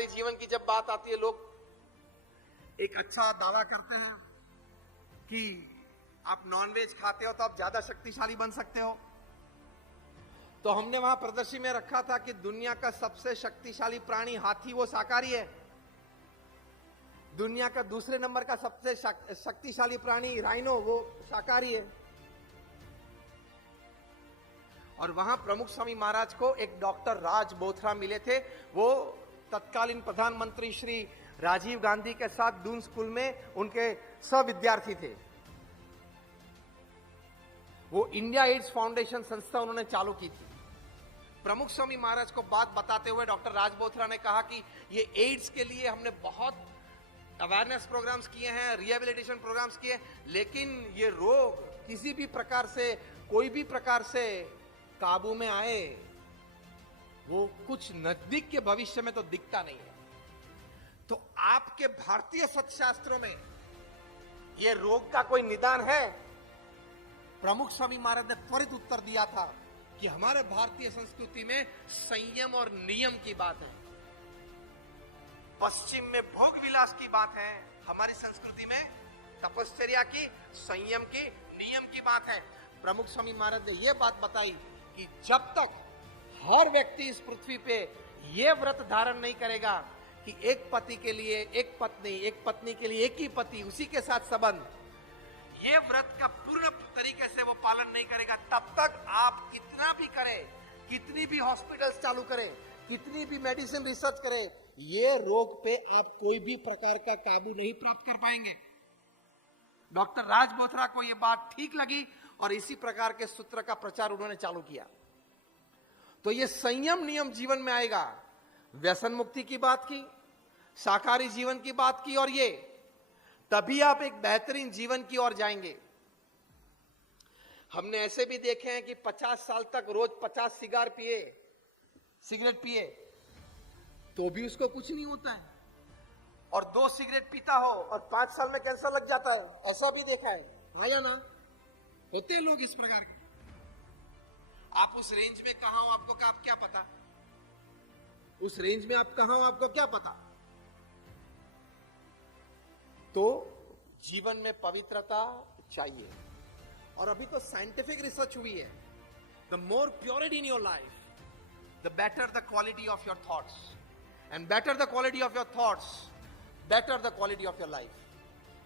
शाकाहारी जीवन की जब बात आती है, लोग एक अच्छा दावा करते हैं कि आप नॉनवेज खाते हो तो आप ज्यादा शक्तिशाली बन सकते हो। तो हमने वहां प्रदर्शनी में रखा था कि दुनिया का सबसे शक्तिशाली प्राणी हाथी, वो शाकाहारी है। दुनिया का दूसरे नंबर का सबसे शक्तिशाली प्राणी राइनो, वो शाकाहारी है। और वहां प्रमुख स्वामी महाराज को एक डॉक्टर राज बोथरा मिले थे। वो तत्कालीन प्रधानमंत्री श्री राजीव गांधी के साथ दून स्कूल में उनके सहविद्यार्थी थे। वो इंडिया एड्स फाउंडेशन संस्था उन्होंने चालू की थी। प्रमुख स्वामी महाराज को बात बताते हुए डॉक्टर राज बोथरा ने कहा कि ये एड्स के लिए हमने बहुत अवेयरनेस प्रोग्राम्स किए हैं, रिहेबिलिटेशन प्रोग्राम्स किए, लेकिन ये रोग किसी भी प्रकार से, कोई भी प्रकार से काबू में आए, वो कुछ नजदीक के भविष्य में तो दिखता नहीं है। तो आपके भारतीय सत्शास्त्रों में ये रोग का कोई निदान है? प्रमुख स्वामी महाराज ने त्वरित उत्तर दिया था कि हमारे भारतीय संस्कृति में संयम और नियम की बात है। पश्चिम में भोग विलास की बात है, हमारी संस्कृति में तपश्चर्या की, संयम की, नियम की बात है। प्रमुख स्वामी महाराज ने यह बात बताई कि जब तक हर व्यक्ति इस पृथ्वी पे यह व्रत धारण नहीं करेगा कि एक पति के लिए एक पत्नी, एक पत्नी के लिए एक ही पति, उसी के साथ संबंध, ये व्रत का पूर्ण तरीके से वो पालन नहीं करेगा, तब तक आप कितना भी करें, कितनी भी हॉस्पिटल्स चालू करें, कितनी भी मेडिसिन रिसर्च करें, ये रोग पे आप कोई भी प्रकार का काबू नहीं प्राप्त कर पाएंगे। डॉक्टर राज बोथरा को ये बात ठीक लगी और इसी प्रकार के सूत्र का प्रचार उन्होंने चालू किया। तो ये संयम नियम जीवन में आएगा। व्यसन मुक्ति की बात की, शाकाहारी जीवन की बात की, और ये तभी आप एक बेहतरीन जीवन की ओर जाएंगे। हमने ऐसे भी देखे हैं कि 50 साल तक रोज 50 सिगरेट पिए तो भी उसको कुछ नहीं होता है, और 2 सिगरेट पीता हो और 5 साल में कैंसर लग जाता है, ऐसा भी देखा है। हाँ या ना? होते हैं लोग इस प्रकार के। आप उस रेंज में कहां हो, आपको क्या पता? उस रेंज में आप कहां हो, आपको क्या पता? तो जीवन में पवित्रता चाहिए। और अभी तो साइंटिफिक रिसर्च हुई है, the more purity in your life, the better the quality of your thoughts, and better the quality of your thoughts, better the quality of your life.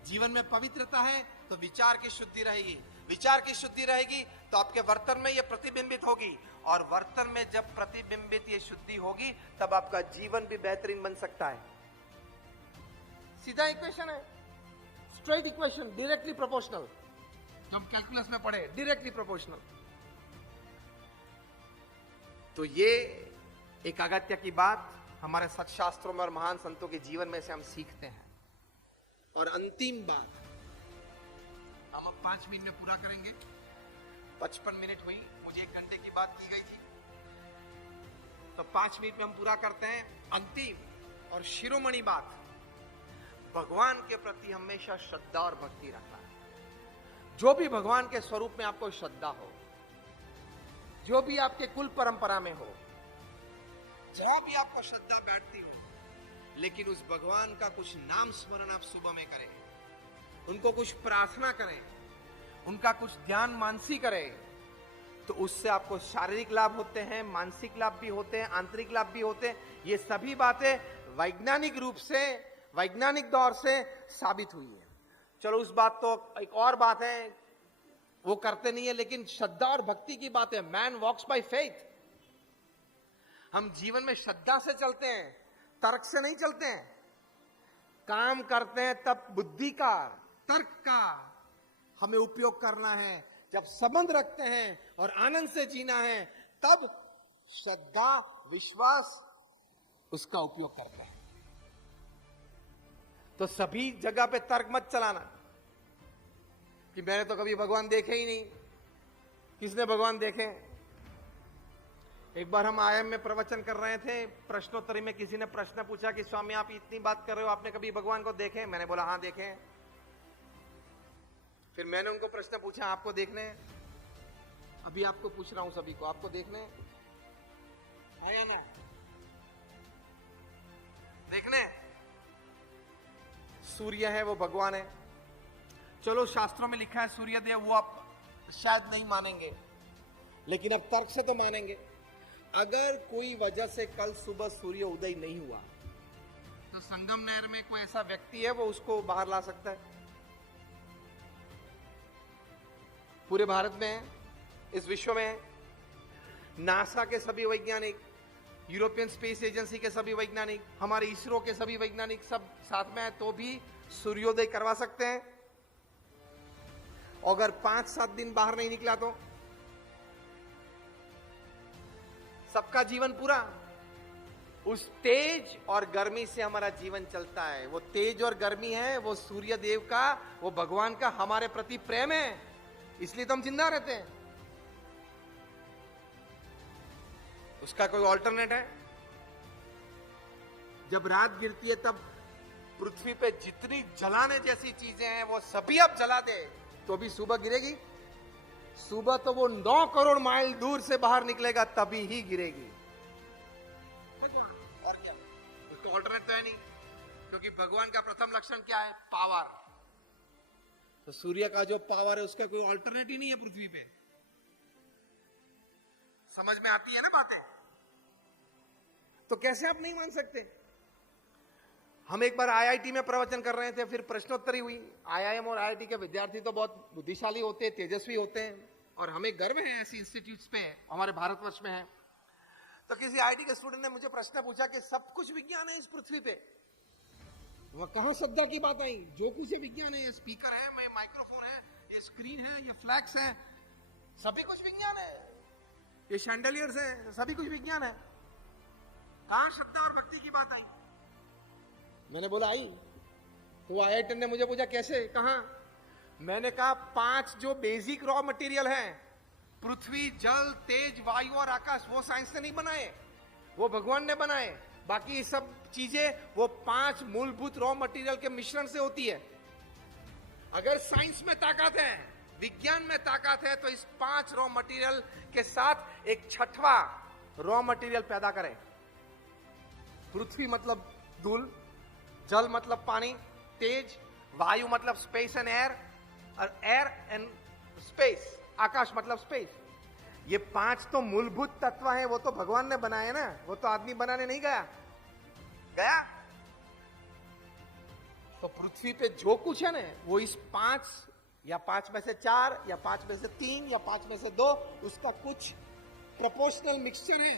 जीवन में पवित्रता है तो विचार की शुद्धि रहेगी, विचार की शुद्धि रहेगी तो आपके वर्तन में यह प्रतिबिंबित होगी, और वर्तन में जब प्रतिबिंबित ये शुद्धि होगी तब आपका जीवन भी बेहतरीन बन सकता है। सीधा इक्वेशन है, स्ट्रेट इक्वेशन, डायरेक्टली प्रोपोर्शनल। हम कैलकुलस में पढ़े, डायरेक्टली प्रोपोर्शनल। तो ये एक अगत्य की बात हमारे सत्शास्त्रों में और महान संतों के जीवन में से हम सीखते हैं। और अंतिम बात हम अब 5 मिनट में पूरा करेंगे। 55 मिनट हुई, मुझे 1 घंटे की बात की गई थी, तो 5 मिनट में हम पूरा करते हैं। अंतिम और शिरोमणि बात, भगवान के प्रति हमेशा श्रद्धा और भक्ति रखना है। जो भी भगवान के स्वरूप में आपको श्रद्धा हो, जो भी आपके कुल परंपरा में हो, जहां भी आपको श्रद्धा बैठती हो, लेकिन उस भगवान का कुछ नाम स्मरण आप सुबह में करें, उनको कुछ प्रार्थना करें, उनका कुछ ध्यान मानसी करें, तो उससे आपको शारीरिक लाभ होते हैं, मानसिक लाभ भी होते हैं, आंतरिक लाभ भी होते हैं। ये सभी बातें वैज्ञानिक रूप से, वैज्ञानिक दौर से साबित हुई है। चलो उस बात तो एक और बात है, वो करते नहीं है, लेकिन श्रद्धा और भक्ति की बात है। Man walks by faith. हम जीवन में श्रद्धा से चलते हैं, तर्क से नहीं चलते हैं। काम करते हैं तब बुद्धि का, तर्क का हमें उपयोग करना है। जब संबंध रखते हैं और आनंद से जीना है, तब श्रद्धा, विश्वास, उसका उपयोग करते हैं। तो सभी जगह पे तर्क मत चलाना कि मैंने तो कभी भगवान देखे ही नहीं। किसने भगवान देखे? एक बार हम आईएम में प्रवचन कर रहे थे, प्रश्नोत्तरी में किसी ने प्रश्न पूछा कि स्वामी आप इतनी बात कर रहे हो, आपने कभी भगवान को देखे? मैंने बोला हाँ देखे हैं। फिर मैंने उनको प्रश्न पूछा आपको देखने हैं? अभी आपको पूछ रहा हूं सभी को, आपको देखने हैं? आया ना? देखने सूर्य है वो भगवान है। चलो शास्त्रों में लिखा है सूर्य देव, वो आप शायद नहीं मानेंगे, लेकिन अब तर्क से तो मानेंगे। अगर कोई वजह से कल सुबह सूर्य उदय नहीं हुआ तो संगम नहर में कोई ऐसा व्यक्ति है वो उसको बाहर ला सकता है? पूरे भारत में, इस विश्व में नासा के सभी वैज्ञानिक, यूरोपियन स्पेस एजेंसी के सभी वैज्ञानिक, हमारे इसरो के सभी वैज्ञानिक सब साथ में है तो भी सूर्योदय करवा सकते हैं। अगर 5-7 दिन बाहर नहीं निकला तो सबका जीवन पूरा उस तेज और गर्मी से हमारा जीवन चलता है। वो तेज और गर्मी है, वो सूर्य देव का, वो भगवान का हमारे प्रति प्रेम है, इसलिए तो हम जिंदा रहते हैं। उसका कोई ऑल्टरनेट है? जब रात गिरती है तब पृथ्वी पे जितनी जलाने जैसी चीजें हैं वो सभी अब जला दे तो भी सुबह गिरेगी? सुबह तो वो 9 करोड़ माइल दूर से बाहर निकलेगा तभी ही गिरेगी। और क्या, उसका ऑल्टरनेट तो है नहीं, क्योंकि भगवान का प्रथम लक्षण क्या है? पावर। तो सूर्य का जो पावर है उसका कोई ऑल्टरनेट ही नहीं है पृथ्वी पे। समझ में आती है ना बातें? तो कैसे आप नहीं मान सकते? हम एक बार आईआईटी में प्रवचन कर रहे थे, फिर प्रश्नोत्तरी हुई। आईआईएम और आईआईटी के विद्यार्थी तो बहुत बुद्धिशाली होते हैं, तेजस्वी होते हैं, और हमें गर्व है ऐसी इंस्टीट्यूट्स पे हमारे भारतवर्ष में है। तो किसी आईआईटी के स्टूडेंट ने मुझे प्रश्न पूछा कि सब कुछ विज्ञान है इस पृथ्वी पे, वह कहां श्रद्धा की बात आई? जो कुछ है विज्ञान है, ये स्पीकर है, माइक्रोफोन है, ये स्क्रीन है, ये फ्लैक्स है, सभी कुछ विज्ञान है, ये शैंडलियर्स है, सभी कुछ विज्ञान है, कहां श्रद्धा और भक्ति की बात आई? मैंने बोला आई। तो आईआईटी ने मुझे पूछा कैसे, कहां? मैंने कहा 5 जो बेसिक रॉ मटेरियल हैं, पृथ्वी, जल, तेज, वायु और आकाश, वो साइंस ने नहीं बनाए, वो भगवान ने बनाए। बाकी सब चीजें वो 5 मूलभूत रॉ मटेरियल के मिश्रण से होती है। अगर साइंस में ताकत है, विज्ञान में ताकत है, तो इस 5 रॉ मटेरियल के साथ एक 6वां रॉ मटेरियल पैदा करें। पृथ्वी मतलब धूल, जल मतलब पानी, तेज, वायु मतलब स्पेस एंड एयर, और एयर एंड स्पेस, आकाश मतलब स्पेस। ये 5 तो मूलभूत तत्व हैं, वो तो भगवान ने बनाए ना, वो तो आदमी बनाने नहीं गया। तो पृथ्वी पे जो कुछ है ना, वो इस 5 या 5 में से 4 या 5 में से 3 या 5 में से 2, उसका कुछ प्रोपोर्शनल मिक्सचर है।